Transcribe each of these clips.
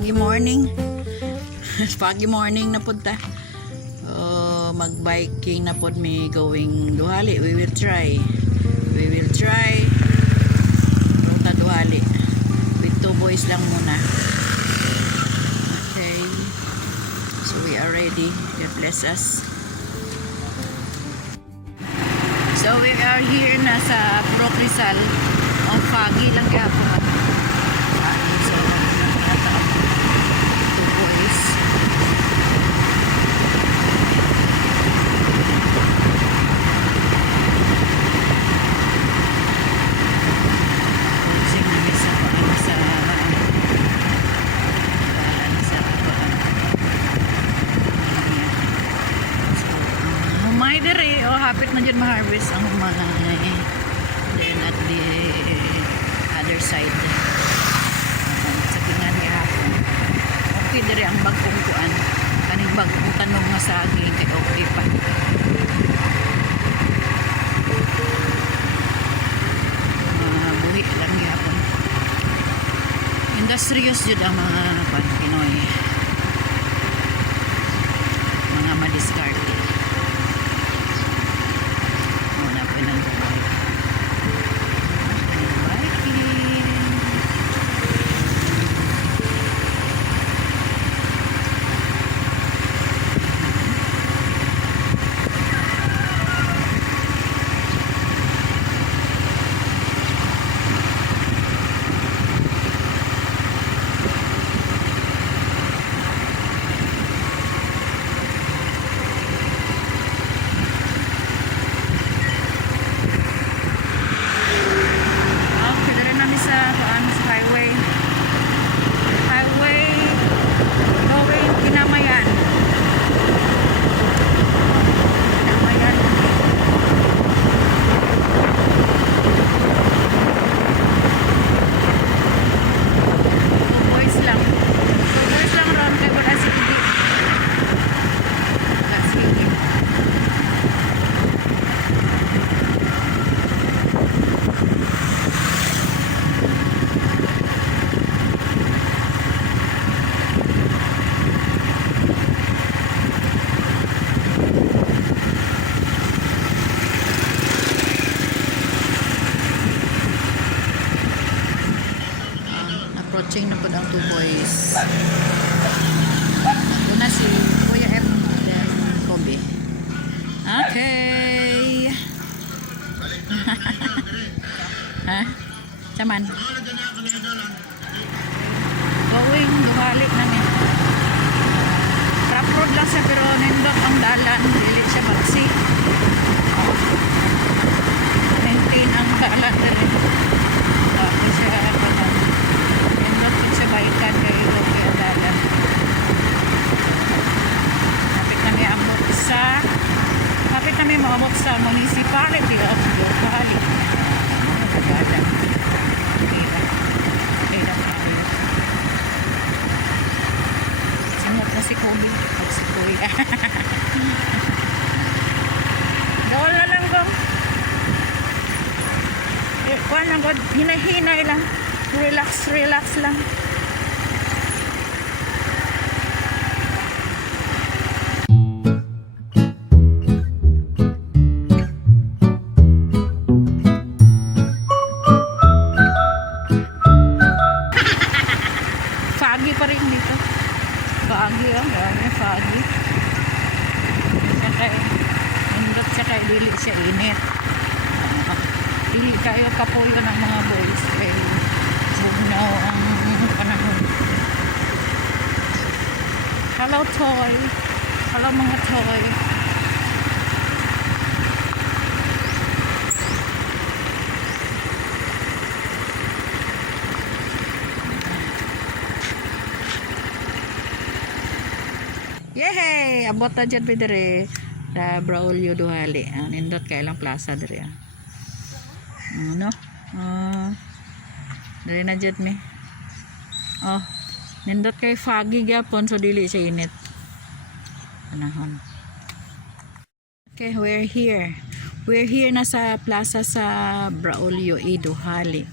foggy morning. Foggy morning na punta. Mag-biking na pod me going Duhali. We will try. Ruta Duhali. With 2 boys lang muna. Okay. So we are ready. God bless us. So we are here na sa Purok Rizal. Ang foggy lang kaya po. So, 2 boys. Hapit na dyan ma-harvest ang humay. Then at the other side sa tingnan ni hapon okay dire ang bagong kuan kaning bagong tanong nga sa aging kay okay pa buhi lang yapon industrious jud ang mga Pinoy mga madiskarte. Approaching na po ang 2 boys. Una si Kuya F then Kobe. Okay. Ha? Saman. Going Duhali na niya. Trap road lang siya pero nindot ang dalan. Dili siya bagsi. Maintain ang dalan rin. Tapos siya baikan kayo kay dalan. Kapit kami maabot sa municipality of Duhali. Dalan. Sangat na si Kobe at si Kuya. Gawal na lang gong. Kuha lang gong. Hinahinay lang. Relax lang. Foggy pa rin dito. Foggy. Indot siya kay dili siya init. Dili kayo kapuyo ng mga boys. Bugnaw ang panahon. Hello toy. Hello mga toy. Yehey! Abot na dyan pidere sa Braulio Duhali. Nindot kailang plaza dire. Ano? Dari na dyan mi. Nindot kay foggy gyapon so dili siya init. Panahon. Okay, we're here. We're here na sa plaza sa Braulio Duhali.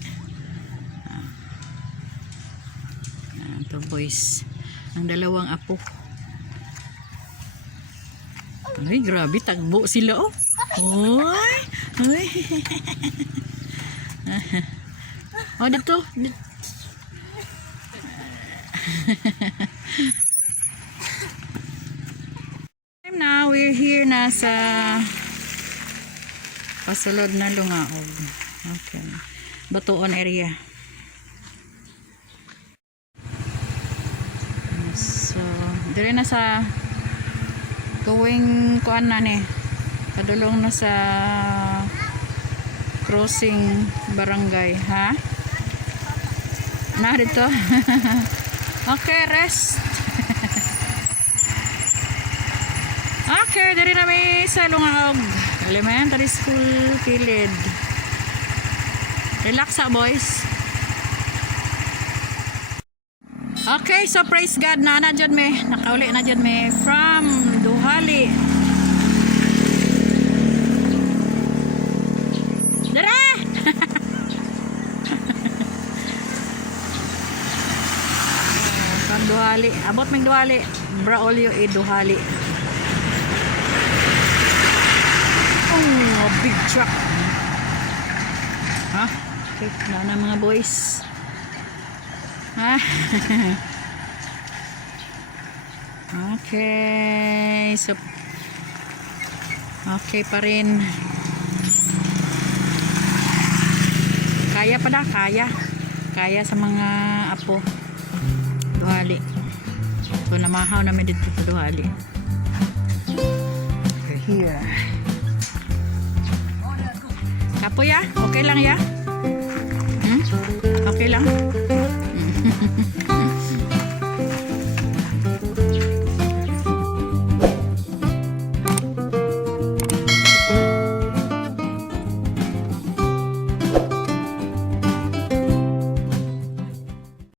2 So boys, ang dalawang apo. Ay, grabe, tagbo sila oh. Oy, oy. Oh, dito. Now, we're here na sa pasulod na Lungaog. Okay. Batuon area. So, dire na sa going kuan na ni. Padulong na sa crossing barangay, ha? Na dito. Okay, rest. Okay, dari namin sa Lungaog Elementary School Kilid. Relax boys. Okay, so praise God na dyan me. Nakauli na dyan me from Duhali. Dere! From Duhali. Abot may Duhali. Braulio Duhali. Oh, big truck. Ha? Okay, na mga boys. Ha? Okay. So, okay pa rin. Kaya pa na, kaya. Kaya sa mga apo. Duhali. So, namahaw namin dito sa Duhali. Okay, here. Kapo ya? Okay lang ya? Hmm? Okay lang?